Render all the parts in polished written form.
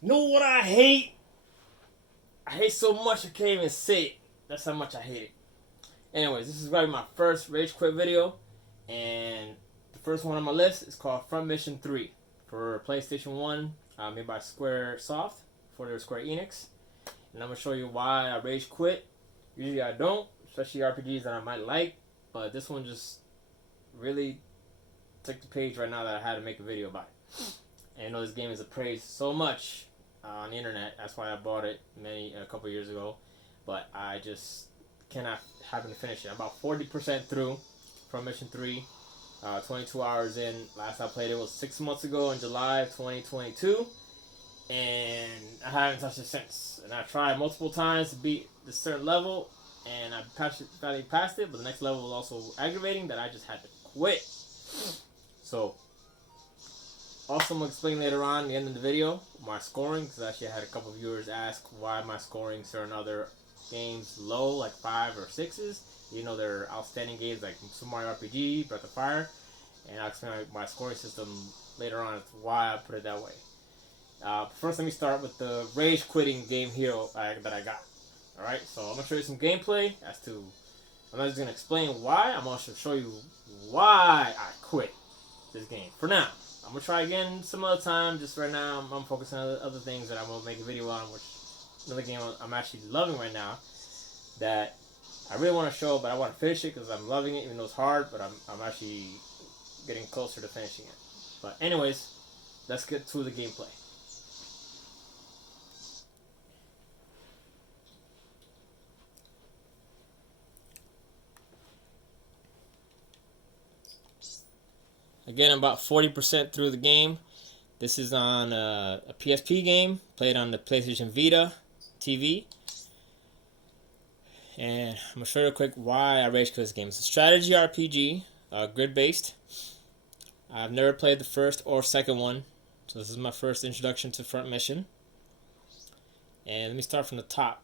You know what I hate? I hate so much I can't even say it. That's how much I hate it. Anyways, this is probably my first Rage Quit video, and the first one on my list is called Front Mission 3 for PlayStation 1, made by Square Soft for their Square Enix. And I'm going to show you why I Rage Quit. Usually I don't, especially RPGs that I might like, but this one just really took the page right now that I had to make a video about it. And I know this game is praised so much on the internet. That's why I bought it a couple years ago. But I just cannot happen to finish it. I'm about 40% through from Mission 3. 22 hours in. Last I played it was 6 months ago in July of 2022. And I haven't touched it since. And I tried multiple times to beat this certain level. And I finally passed it. But the next level was also aggravating that I just had to quit. So, also I'm going to explain later on at the end of the video my scoring. Because actually I had a couple of viewers ask why my scoring certain other games low, like 5 or 6s. You know, they're outstanding games like Super Mario RPG, Breath of Fire. And I'll explain my scoring system later on as to why I put it that way. First, let me start with the rage quitting game hero that I got. Alright, so I'm going to show you some gameplay as to. I'm not just going to explain why, I'm also show you why I quit this game. For now, I'm going to try again some other time. Just right now, I'm focusing on other things that I'm going to make a video on, which another game I'm actually loving right now that I really want to show, but I want to finish it because I'm loving it, even though it's hard, but I'm actually getting closer to finishing it. But anyways, let's get to the gameplay. Again, I'm about 40% through the game. This is on a PSP game, played on the PlayStation Vita TV. And I'm going to show you real quick why I rage quit this game. It's a strategy RPG, grid-based. I've never played the first or second one, so this is my first introduction to Front Mission. And let me start from the top,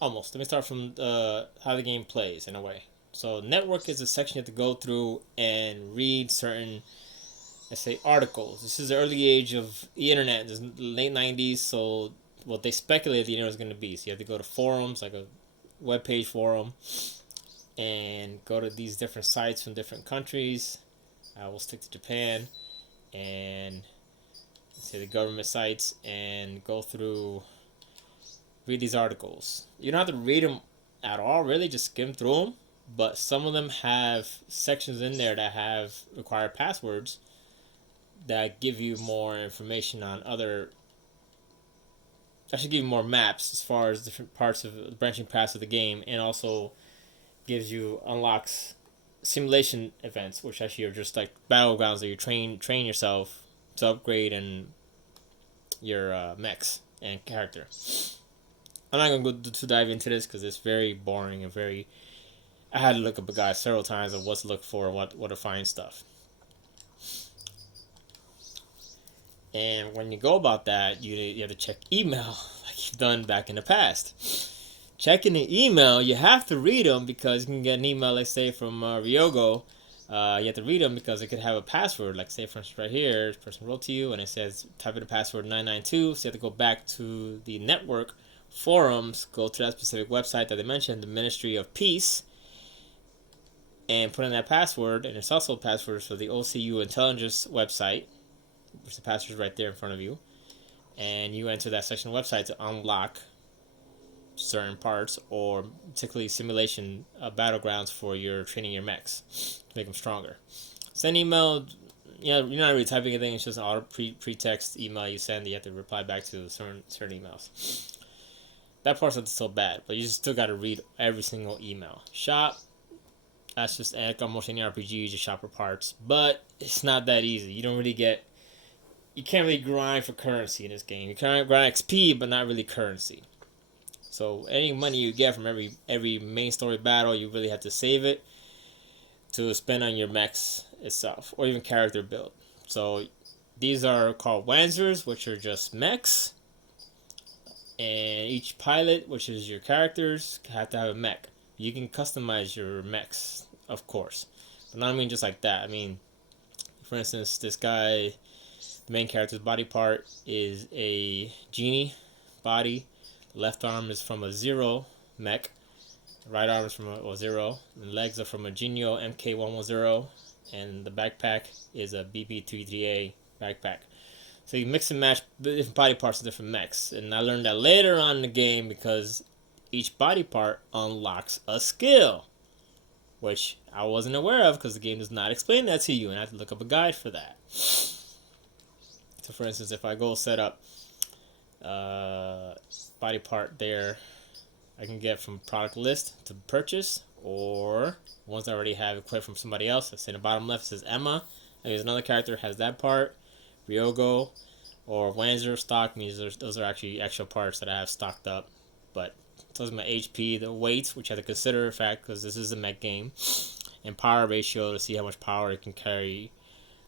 almost. Let me start from how the game plays, in a way. So network is a section you have to go through and read certain, let's say, articles. This is the early age of the internet, this is the late 90s, so what they speculate the internet is going to be. So you have to go to forums, like a webpage forum, and go to these different sites from different countries. I will stick to Japan, and say the government sites, and go through, read these articles. You don't have to read them at all, really, just skim through them. But some of them have sections in there that have required passwords that give you more information on other. That should give you more maps as far as different parts of the branching paths of the game, and also gives you unlocks simulation events, which actually are just like battlegrounds that you train yourself to upgrade and your mechs and character. I'm not gonna go to dive into this because it's very boring and very. I had to look up a guide several times of what to look for, what to find stuff. And when you go about that, you have to check email like you've done back in the past. Checking the email, you have to read them because you can get an email, let's say, from Ryogo. You have to read them because it could have a password. Like, say, for instance, right here, this person wrote to you and it says, type in the password 992. So you have to go back to the network forums, go to that specific website that they mentioned, the Ministry of Peace, and put in that password. And it's also passwords for the OCU intelligence website, which the password is right there in front of you. And you enter that section of the website to unlock certain parts, or particularly simulation battlegrounds for your training your mechs to make them stronger. Send email, you're not really typing anything, it's just an auto pre-text email you send. You have to reply back to certain emails. That part's not so bad, but you just still got to read every single email. Shop, that's just like almost any RPG, you just shop for parts, but it's not that easy. You can't really grind for currency in this game. You can grind XP, but not really currency. So any money you get from every main story battle, you really have to save it to spend on your mechs itself, or even character build. So these are called Wanzers, which are just mechs, and each pilot, which is your characters, have to have a mech. You can customize your mechs, of course, but not just like that. I mean, for instance, this guy, The main character's body part is a genie body. The left arm is from a Zero mech. The right arm is from a Zero. The legs are from a Genio MK110. And the backpack is a BB33A backpack. So you mix and match the different body parts of different mechs. And I learned that later on in the game because each body part unlocks a skill, which I wasn't aware of because the game does not explain that to you, and I have to look up a guide for that. So for instance, if I go set up body part there, I can get from product list to purchase, or ones I already have equipped from somebody else. Let's say in the bottom left it says Emma, and there's another character has that part. Ryogo or Wanzer stock means those are actually actual parts that I have stocked up. But it tells my HP, the weight, which I have to consider in fact because this is a mech game, and power ratio to see how much power it can carry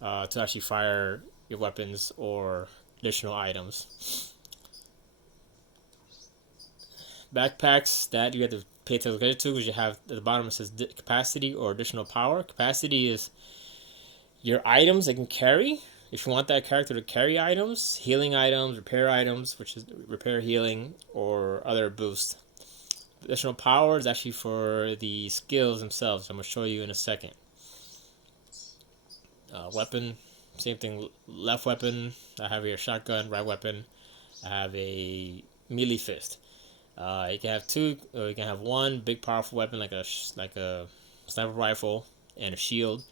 to actually fire your weapons or additional items. Backpacks that you have to pay attention to because you have at the bottom it says capacity or additional power. Capacity is your items they can carry. If you want that character to carry items, healing items, repair items, which is repair, healing, or other boosts. Additional power is actually for the skills themselves. I'm going to show you in a second. Weapon, same thing. Left weapon, I have here a shotgun. Right weapon, I have a melee fist. You can have two, or you can have one big powerful weapon like a sniper rifle and a shield.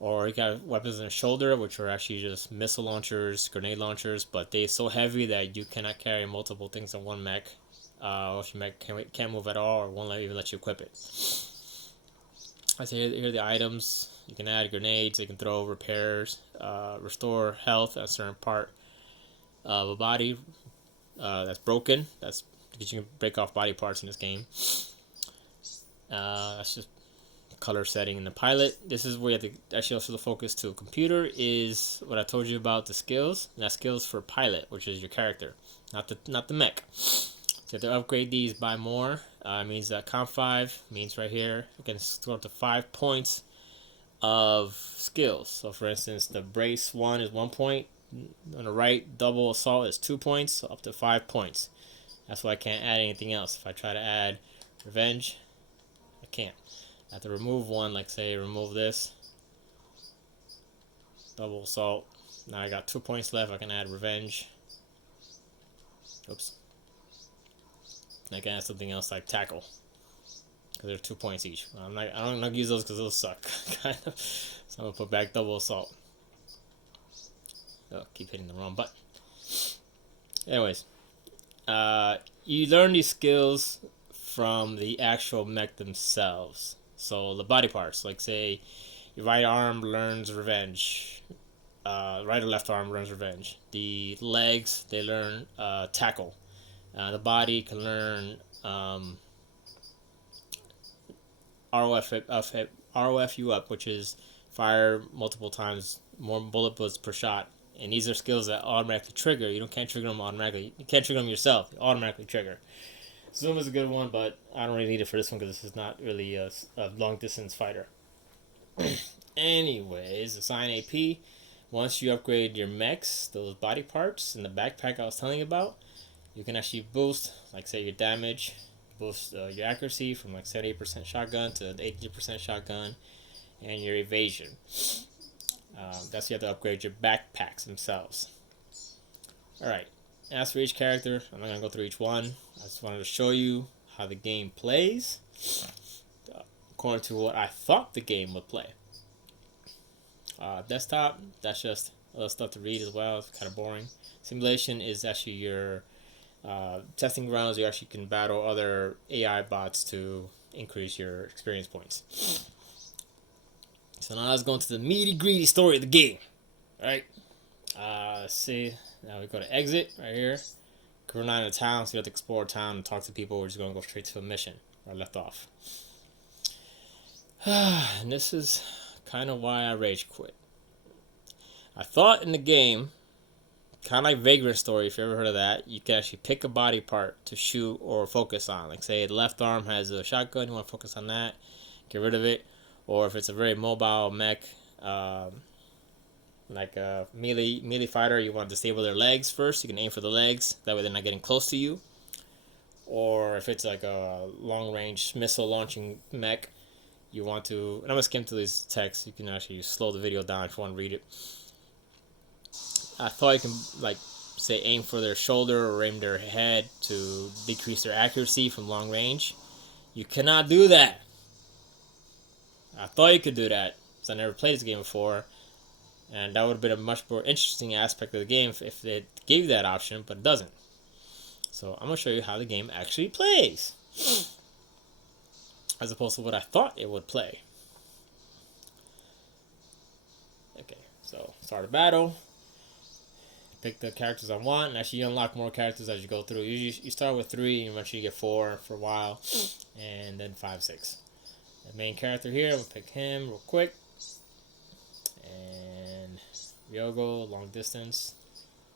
Or you got weapons in the shoulder, which are actually just missile launchers, grenade launchers, but they're so heavy that you cannot carry multiple things on one mech. Or if your mech can't move at all, or won't even let you equip it. I say here are the items. You can add grenades, you can throw repairs, restore health at a certain part of a body that's broken. That's because you can break off body parts in this game. That's just color setting in the pilot. This is where you have to actually also the focus to. Computer is what I told you about the skills. And that skills for pilot, which is your character, not the mech. So to upgrade these by more means that comp 5 means right here you can score up to 5 points of skills. So for instance, the brace 1 is 1 point. On the right, double assault is 2 points, so up to 5 points. That's why I can't add anything else. If I try to add revenge, I can't. I have to remove one, like say remove this. Double assault. Now I got 2 points left. I can add revenge. Oops. And I can add something else like tackle, because they're 2 points each. I'm not gonna use those because those suck. Kind of. So I'm gonna put back double assault. Oh, keep hitting the wrong button. Anyways, you learn these skills from the actual mech themselves. So the body parts, like say your right arm learns revenge, right or left arm learns revenge. The legs, they learn tackle. The body can learn ROF you up, which is fire multiple times, more bullet bullets per shot. And these are skills that automatically trigger. You can't trigger them automatically. You can't trigger them yourself. They automatically trigger. Zoom is a good one, but I don't really need it for this one because this is not really a long distance fighter. Anyways, assign AP. Once you upgrade your mechs, those body parts in the backpack I was telling you about, you can actually boost, like say your damage, boost your accuracy from like 78% shotgun to 80% shotgun, and your evasion. That's you have to upgrade your backpacks themselves. Alright, as for each character, I'm not going to go through each one. I just wanted to show you how the game plays according to what I thought the game would play. Desktop, that's just other stuff to read as well. It's kind of boring. Simulation is actually your testing grounds. You actually can battle other AI bots to increase your experience points. So now let's go into the meaty, greedy story of the game. Alright. Let's see. Now we go to exit right here. We're not in a town, so you have to explore a town and talk to people. We're just going to go straight to a mission where I left off. And this is kind of why I rage quit. I thought in the game, kind of like Vagrant Story, if you ever heard of that, you can actually pick a body part to shoot or focus on. Like say the left arm has a shotgun, you want to focus on that, get rid of it. Or if it's a very mobile mech, like a melee fighter, you want to disable their legs first. You can aim for the legs. That way they're not getting close to you. Or if it's like a long range missile launching mech, you want to. And I'm gonna skim through these texts. You can actually slow the video down if you want to read it. I thought you can like say aim for their shoulder or aim their head to decrease their accuracy from long range. You cannot do that. I thought you could do that, because I never played this game before, and that would have been a much more interesting aspect of the game if it gave you that option, but it doesn't. So I'm going to show you how the game actually plays, as opposed to what I thought it would play. Okay, so start a battle. Pick the characters I want, and actually you unlock more characters as you go through. Usually you start with 3, and eventually you get 4 for a while, and then 5, 6. The main character here, we'll pick him real quick. And Ryogo, long distance.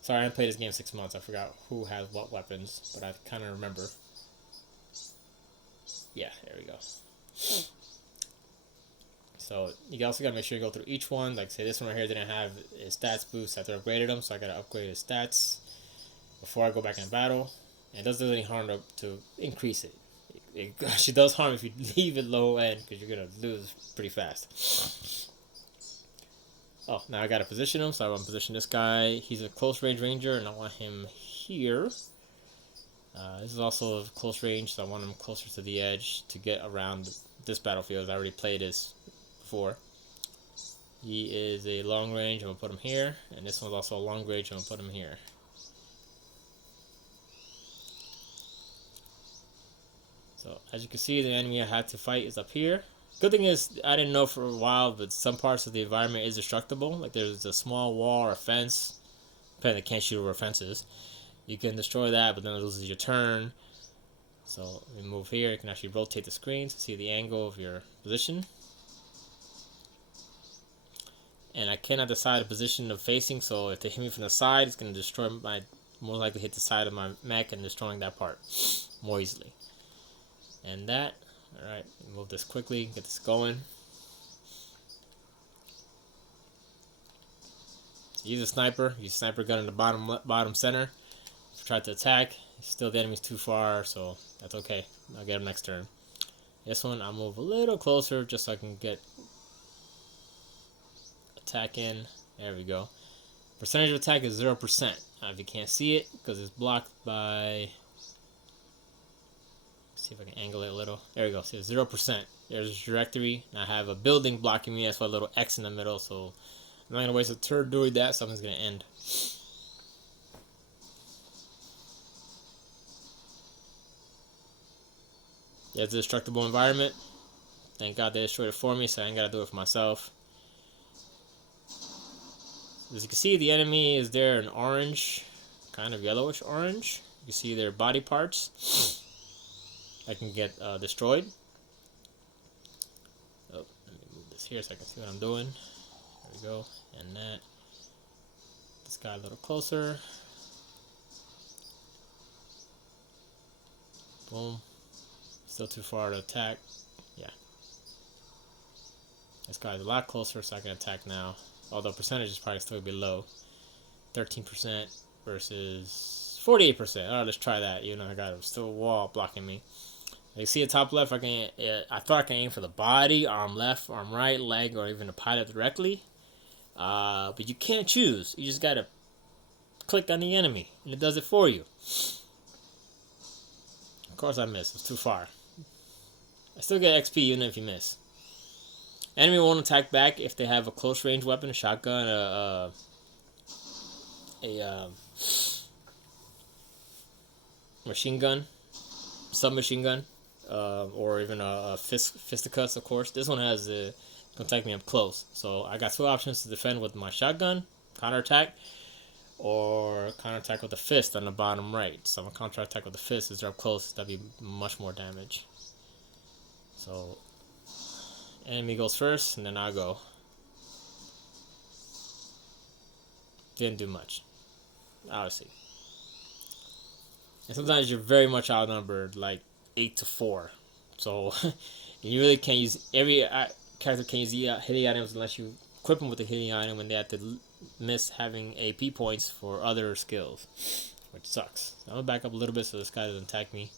Sorry, I haven't played this game in 6 months. I forgot who has what weapons, but I kind of remember. Yeah, there we go. So you also got to make sure you go through each one. Like say this one right here didn't have his stats boost after I upgraded him, so I got to upgrade his stats before I go back in battle. And it doesn't do any harm to increase it. It actually does harm if you leave it low end, because you're going to lose pretty fast. Oh, now I got to position him, so I want to position this guy. He's a close range ranger, and I want him here. This is also a close range, so I want him closer to the edge to get around this battlefield. I already played this before. He is a long range, I'm going to put him here. And this one's also a long range, I'm going to put him here. So, as you can see, the enemy I had to fight is up here. Good thing is, I didn't know for a while, but some parts of the environment is destructible. Like there's a small wall or a fence. Apparently they can't shoot over fences. You can destroy that, but then it loses your turn. So, we move here. You can actually rotate the screen to see the angle of your position. And I cannot decide the position of facing, so if they hit me from the side, it's going to destroy my... more likely hit the side of my mech and destroying that part more easily. And that, alright, move this quickly, get this going. So use a sniper gun in the bottom center. If you try to attack, still the enemy's too far, so that's okay. I'll get him next turn. This one, I'll move a little closer just so I can get attack in. There we go. Percentage of attack is 0%. If you can't see it, because it's blocked by... see if I can angle it a little. There we go. See, 0%. There's a directory. And I have a building blocking me. That's why a little X in the middle. So I'm not going to waste a turn doing that. Something's going to end. There's a destructible environment. Thank God they destroyed it for me, so I ain't got to do it for myself. As you can see, the enemy is there in orange. Kind of yellowish orange. You can see their body parts. I can get destroyed. Oh, let me move this here so I can see what I'm doing. There we go. And that. This guy a little closer. Boom. Still too far to attack. Yeah. This guy's a lot closer, so I can attack now. Although percentage is probably still be low. 13% versus 48%. Alright, let's try that. Even though I got still a wall blocking me. You see the top left, I thought I can aim for the body, arm left, arm right, leg, or even the pilot directly. But you can't choose. You just gotta click on the enemy, and it does it for you. Of course I missed. It's too far. I still get XP even if you miss. Enemy won't attack back if they have a close range weapon, a shotgun, a machine gun, submachine gun. Or even a fisticuffs, of course. This one has can attack me up close. So I got 2 options to defend with my shotgun, counterattack, or counterattack with the fist on the bottom right. So I'm gonna counterattack with the fist as they're up close. That'd be much more damage. So enemy goes first, and then I go. Didn't do much, obviously. And sometimes you're very much outnumbered, like 8-4. So you really can't use every character can't use healing items unless you equip them with the healing item, and they have to miss having AP points for other skills, which sucks. So I'm gonna back up a little bit so this guy doesn't attack me.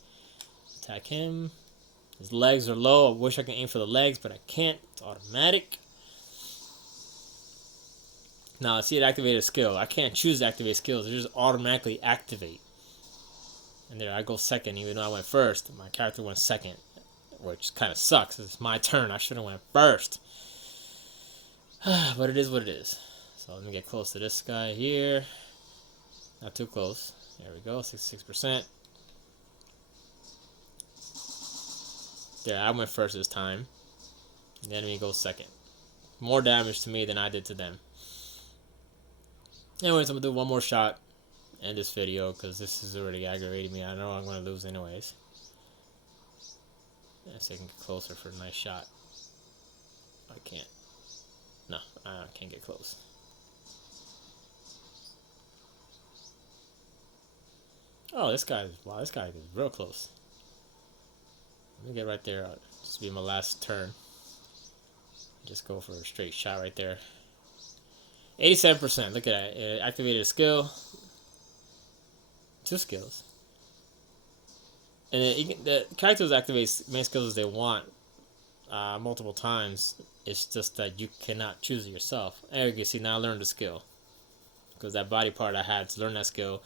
Attack him. His legs are low. I wish I could aim for the legs, but I can't. It's automatic. Now I see it activated a skill. I can't choose to activate skills. They just automatically activate. And there I go second, even though I went first. My character went second, which kind of sucks. It's my turn. I should have went first. But it is what it is. So let me get close to this guy here. Not too close. There we go, 66%. There, I went first this time. The enemy goes second. More damage to me than I did to them. Anyways, I'm going to do one more shot. End this video, because this is already aggravating me. I know I'm going to lose anyways. Let's see if I can get closer for a nice shot. I can't. No, I can't get close. Oh, this guy is real close. Let me get right there. Just be my last turn. Just go for a straight shot right there. 87%. Look at that. It activated a skill. 2 skills. And the characters activate as many skills as they want multiple times. It's just that you cannot choose it yourself. There you can see now I learned the skill. Because that body part I had to learn that skill.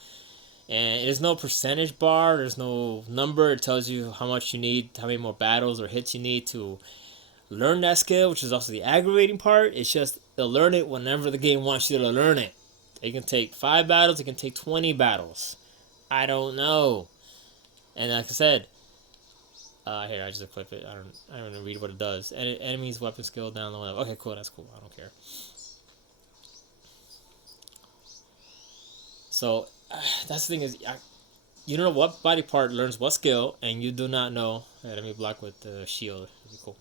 And there's no percentage bar. There's no number. It tells you how much you need, how many more battles or hits you need to learn that skill, which is also the aggravating part. It's just they'll learn it whenever the game wants you to learn it. It can take 5 battles. It can take 20 battles. I don't know. And like I said, here I just equip it. I don't even read what it does. Enemy's weapon skill down low level. Okay, cool. That's cool. I don't care. So that's the thing is, you don't know what body part learns what skill, and you do not know. Let me block with the shield. That'd be cool.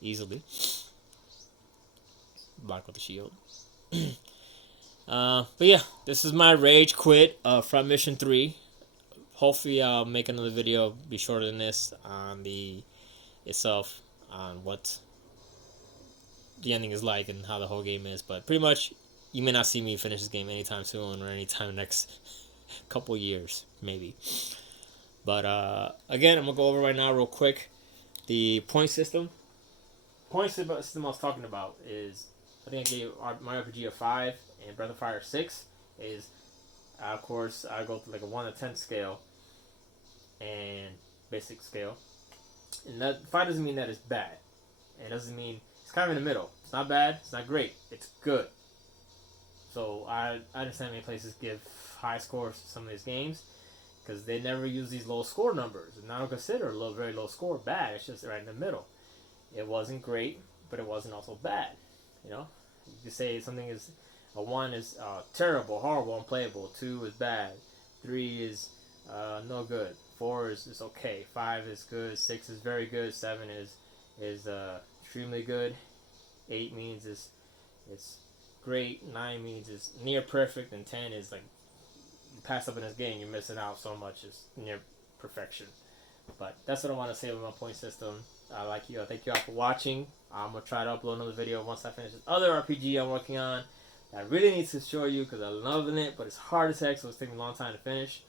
Easily. Block with the shield. But yeah, this is my rage quit from Mission 3. Hopefully I'll make another video, be shorter than this, on the itself, on what the ending is like and how the whole game is. But pretty much, you may not see me finish this game anytime soon or anytime next couple years, maybe. But again, I'm going to go over right now real quick the point system. Point system I was talking about is, I think I gave Mario RPG a 5 and Breath of Fire 6. Is, of course, I go to like a 1 to 10 scale and basic scale. And that 5 doesn't mean that it's bad. It doesn't mean, it's kind of in the middle. It's not bad, it's not great, it's good. So I understand many places give high scores to some of these games because they never use these low score numbers. And I don't consider a very low score bad. It's just right in the middle. It wasn't great, but it wasn't also bad. You know, you could say something is a 1 is terrible, horrible, unplayable. 2 is bad. 3 is no good. 4 is okay. 5 is good. 6 is very good. 7 is extremely good. 8 means it's great. 9 means it's near perfect, and 10 is like you pass up in this game, you're missing out so much. It's near perfection. But that's what I want to say with my point system. I like you. I thank you all for watching. I'm going to try to upload another video once I finish this other RPG I'm working on that I really need to show you because I'm loving it, but it's hard as heck, so it's taking a long time to finish.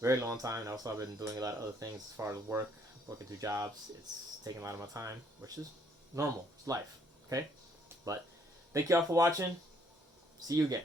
Very long time. And also, I've been doing a lot of other things as far as work, working 2 jobs. It's taking a lot of my time, which is normal. It's life. Okay? But thank you all for watching. See you again.